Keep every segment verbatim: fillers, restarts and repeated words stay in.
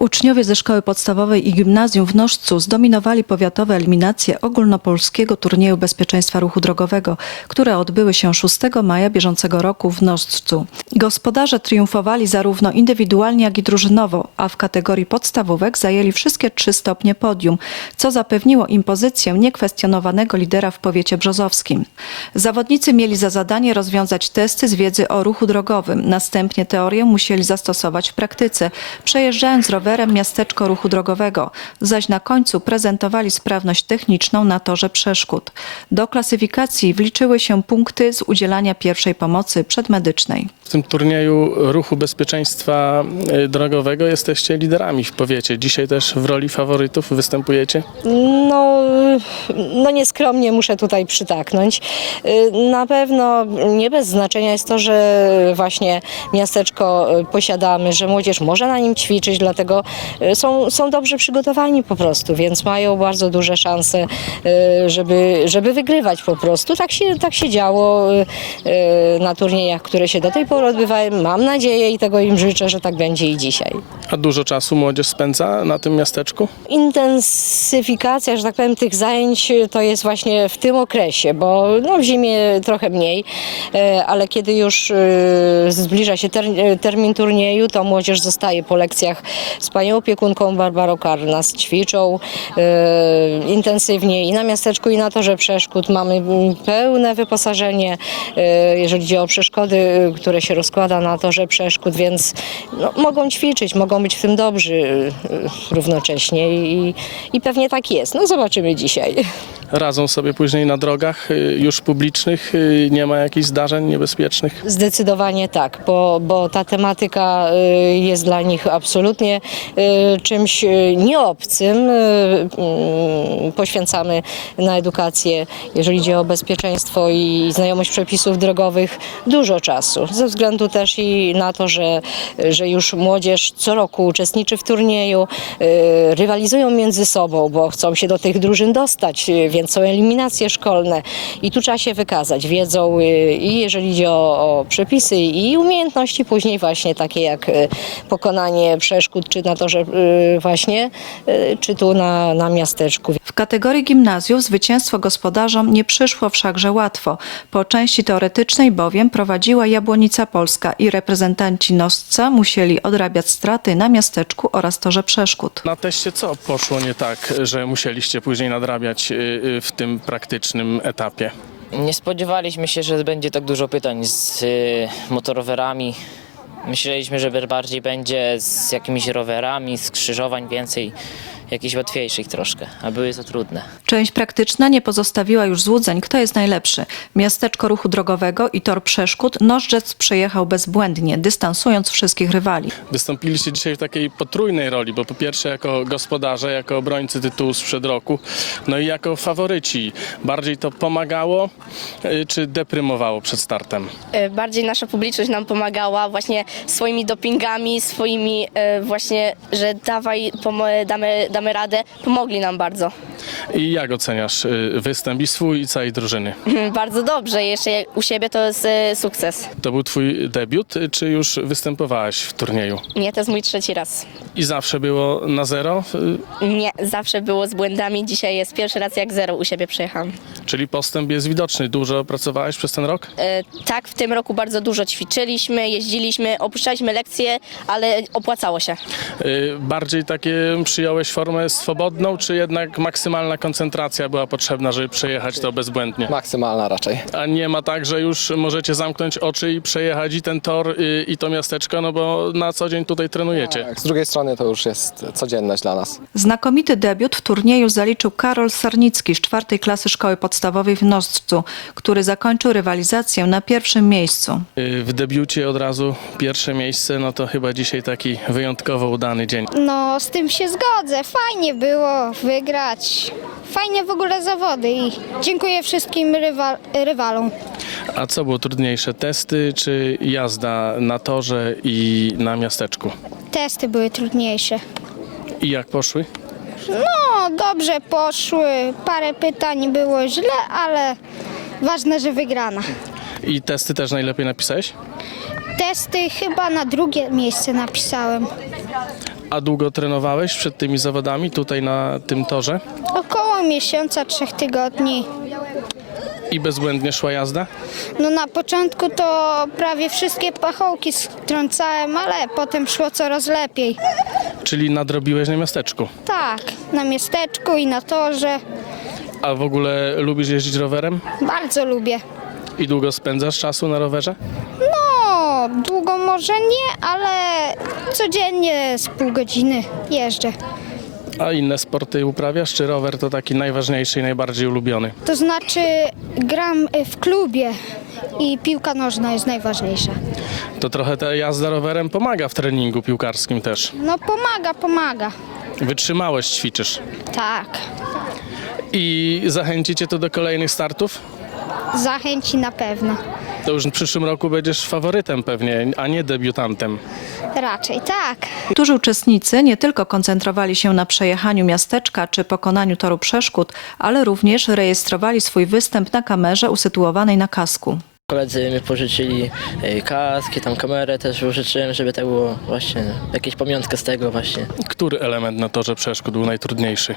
Uczniowie ze szkoły podstawowej i gimnazjum w Noszcu zdominowali powiatowe eliminacje ogólnopolskiego turnieju bezpieczeństwa ruchu drogowego, które odbyły się szóstego maja bieżącego roku w Noszcu. Gospodarze triumfowali zarówno indywidualnie, jak i drużynowo, a w kategorii podstawówek zajęli wszystkie trzy stopnie podium, co zapewniło im pozycję niekwestionowanego lidera w powiecie brzozowskim. Zawodnicy mieli za zadanie rozwiązać testy z wiedzy o ruchu drogowym. Następnie teorię musieli zastosować w praktyce, przejeżdżając rowerem miasteczko ruchu drogowego, zaś na końcu prezentowali sprawność techniczną na torze przeszkód. Do klasyfikacji wliczyły się punkty z udzielania pierwszej pomocy przedmedycznej. W tym turnieju ruchu bezpieczeństwa drogowego jesteście liderami w powiecie. Dzisiaj też w roli faworytów występujecie? No, no nieskromnie muszę tutaj przytaknąć. Na pewno nie bez znaczenia jest to, że właśnie miasteczko posiadamy, że młodzież może na nim ćwiczyć, dlatego są, są dobrze przygotowani po prostu, więc mają bardzo duże szanse, żeby, żeby wygrywać po prostu. Tak się, tak się działo na turniejach, które się do tej pory odbywają. Mam nadzieję i tego im życzę, że tak będzie i dzisiaj. A dużo czasu młodzież spędza na tym miasteczku? Intensyfikacja, że tak powiem, tych zajęć to jest właśnie w tym okresie, bo no, w zimie trochę mniej, ale kiedy już zbliża się ter termin turnieju, to młodzież zostaje po lekcjach z panią opiekunką Barbarą Karnas, ćwiczą e, intensywnie i na miasteczku, i na torze przeszkód. Mamy pełne wyposażenie, e, jeżeli chodzi o przeszkody, które się rozkłada na torze przeszkód, więc no, mogą ćwiczyć, mogą być w tym dobrzy e, równocześnie i, i pewnie tak jest. No zobaczymy dzisiaj. Radzą sobie później na drogach już publicznych? Nie ma jakichś zdarzeń niebezpiecznych? Zdecydowanie tak, bo, bo ta tematyka jest dla nich absolutnie czymś nieobcym. Poświęcamy na edukację, jeżeli chodzi o bezpieczeństwo i znajomość przepisów drogowych, dużo czasu. Ze względu też i na to, że, że już młodzież co roku uczestniczy w turnieju, rywalizują między sobą, bo chcą się do tych drużyn dostać, więc są eliminacje szkolne i tu trzeba się wykazać wiedzą i jeżeli chodzi o, o przepisy i umiejętności później właśnie takie jak pokonanie przeszkód, czy na torze właśnie, czy tu na, na miasteczku. W kategorii gimnazjów zwycięstwo gospodarzom nie przyszło wszakże łatwo. Po części teoretycznej bowiem prowadziła Jabłonica Polska i reprezentanci Noszca musieli odrabiać straty na miasteczku oraz torze przeszkód. Na teście co poszło nie tak, że musieliście później nadrabiać w tym praktycznym etapie? Nie spodziewaliśmy się, że będzie tak dużo pytań z y, motorowerami. Myśleliśmy, że bardziej będzie z jakimiś rowerami, z skrzyżowań więcej, jakichś łatwiejszych troszkę, a były za trudne. Część praktyczna nie pozostawiła już złudzeń, kto jest najlepszy. Miasteczko ruchu drogowego i tor przeszkód Noszczec przejechał bezbłędnie, dystansując wszystkich rywali. Wystąpiliście dzisiaj w takiej potrójnej roli, bo po pierwsze jako gospodarze, jako obrońcy tytułu sprzed roku, no i jako faworyci. Bardziej to pomagało czy deprymowało przed startem? Bardziej nasza publiczność nam pomagała właśnie swoimi dopingami, swoimi właśnie, że dawaj, damy, damy radę, pomogli nam bardzo. I jak oceniasz występ i swój, i całej drużyny? Bardzo dobrze, jeszcze u siebie to jest sukces. To był twój debiut, czy już występowałaś w turnieju? Nie, to jest mój trzeci raz. I zawsze było na zero? Nie, zawsze było z błędami, dzisiaj jest pierwszy raz jak zero u siebie przejechałam. Czyli postęp jest widoczny. Dużo pracowałeś przez ten rok? E, tak, w tym roku bardzo dużo ćwiczyliśmy, jeździliśmy, opuszczaliśmy lekcje, ale opłacało się. Y, Bardziej takie przyjąłeś formę swobodną, czy jednak maksymalna koncentracja była potrzebna, żeby przejechać to bezbłędnie? Maksymalna raczej. A nie ma tak, że już możecie zamknąć oczy i przejechać i ten tor, y, i to miasteczko, no bo na co dzień tutaj trenujecie. Tak, z drugiej strony to już jest codzienność dla nas. Znakomity debiut w turnieju zaliczył Karol Sarnicki z czwartej klasy szkoły podstawowej w Noszcu, który zakończył rywalizację na pierwszym miejscu. Y, W debiucie od razu pierwsze miejsce, no to chyba dzisiaj taki wyjątkowo udany dzień. No, z tym się zgodzę. Fajnie było wygrać. Fajnie w ogóle zawody i dziękuję wszystkim rywa rywalom. A co było trudniejsze, testy czy jazda na torze i na miasteczku? Testy były trudniejsze. I jak poszły? No, dobrze poszły. Parę pytań było źle, ale ważne, że wygrana. I testy też najlepiej napisałeś? Testy chyba na drugie miejsce napisałem. A długo trenowałeś przed tymi zawodami tutaj na tym torze? Około miesiąca, trzech tygodni. I bezbłędnie szła jazda? No na początku to prawie wszystkie pachołki strącałem, ale potem szło coraz lepiej. Czyli nadrobiłeś na miasteczku. Tak, na miasteczku i na torze. A w ogóle lubisz jeździć rowerem? Bardzo lubię. I długo spędzasz czasu na rowerze? No, długo może nie, ale codziennie z pół godziny jeżdżę. A inne sporty uprawiasz? Czy rower to taki najważniejszy i najbardziej ulubiony? To znaczy gram w klubie i piłka nożna jest najważniejsza. To trochę ta jazda rowerem pomaga w treningu piłkarskim też. No pomaga, pomaga. Wytrzymałość ćwiczysz. Tak, I zachęci cię to do kolejnych startów? zachęci na pewno. To już w przyszłym roku będziesz faworytem pewnie, a nie debiutantem. Raczej tak. Którzy uczestnicy nie tylko koncentrowali się na przejechaniu miasteczka czy pokonaniu toru przeszkód, ale również rejestrowali swój występ na kamerze usytuowanej na kasku. Koledzy mi pożyczyli e, kask, i tam kamerę też użyczyłem, żeby to było właśnie jakieś pamiątka z tego właśnie. Który element na torze przeszkód był najtrudniejszy?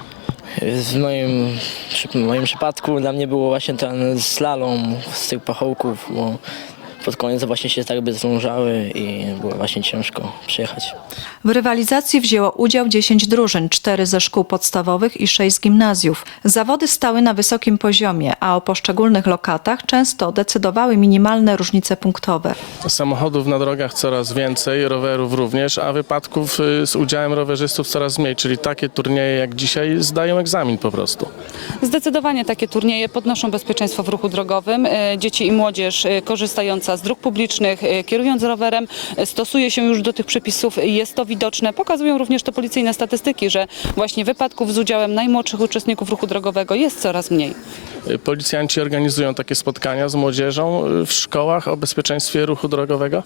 W moim, w moim przypadku dla mnie było właśnie ten slalom z tych pachołków, bo pod koniec właśnie się tak jakby zrążały i było właśnie ciężko przyjechać. W rywalizacji wzięło udział dziesięć drużyn, cztery ze szkół podstawowych i sześć z gimnazjów. Zawody stały na wysokim poziomie, a o poszczególnych lokatach często decydowały minimalne różnice punktowe. Samochodów na drogach coraz więcej, rowerów również, a wypadków y, z udziałem rowerzystów coraz mniej, czyli takie turnieje jak dzisiaj zdają egzamin po prostu. Zdecydowanie takie turnieje podnoszą bezpieczeństwo w ruchu drogowym. E, Dzieci i młodzież e, korzystająca z dróg publicznych, e, kierując rowerem, e, stosuje się już do tych przepisów. Jest to widoczne. Pokazują również te policyjne statystyki, że właśnie wypadków z udziałem najmłodszych uczestników ruchu drogowego jest coraz mniej. Y, Policjanci organizują takie spotkania z młodzieżą y, w szkołach o bezpieczeństwie ruchu drogowego.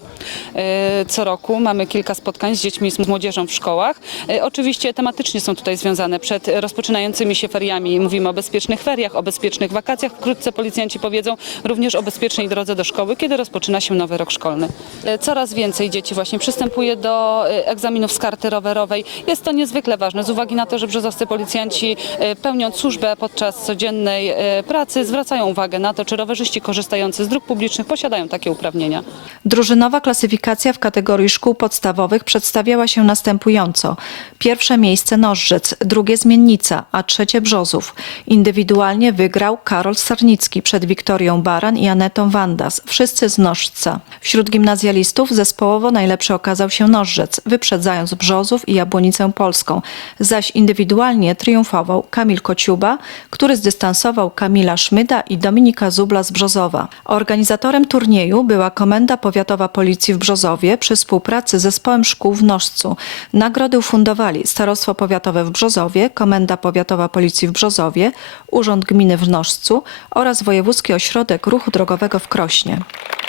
E, Co roku mamy kilka spotkań z dziećmi i z młodzieżą w szkołach. E, Oczywiście tematycznie są tutaj związane przed rozpoczynającymi się feriami. Mówimy o bezpiecznych feriach, o bezpiecznych wakacjach. Wkrótce policjanci powiedzą również o bezpiecznej drodze do szkoły, kiedy rozpoczyna się nowy rok szkolny. E, Coraz więcej dzieci właśnie przystępuje do e, egzaminów z karty rowerowej. Jest to niezwykle ważne z uwagi na to, że brzozowscy policjanci e, pełniąc służbę podczas codziennej e, pracy zwracają uwagę na to, czy rowerzyści korzystający z dróg publicznych posiadają takie uprawnienia. Drużynowa klasyfikacja w kategorii szkół podstawowych przedstawiała się następująco. Pierwsze miejsce Nożrzyc, drugie Zmiennica, a trzecie Brzozów. Indywidualnie wygrał Karol Sarnicki przed Wiktorią Baran i Anetą Wandas, wszyscy z Nożca. Wśród gimnazjalistów zespołowo najlepszy okazał się Nożrzec, wyprzedzając Brzozów i Jabłonicę Polską, zaś indywidualnie triumfował Kamil Kociuba, który zdystansował Kamila Szmyda i Dominika Zubla z Brzozowa. Organizatorem turnieju była Komenda Powiatowa Policji w Brzozowie przy współpracy z Zespołem Szkół w Nożcu. Nagrody ufundowali Starostwo Powiatowe w Brzozowie, Komenda Powiatowa Policji w Brzozowie, Urząd Gminy w Nożcu oraz Wojewódzki Ośrodek Ruchu Drogowego w Krośnie.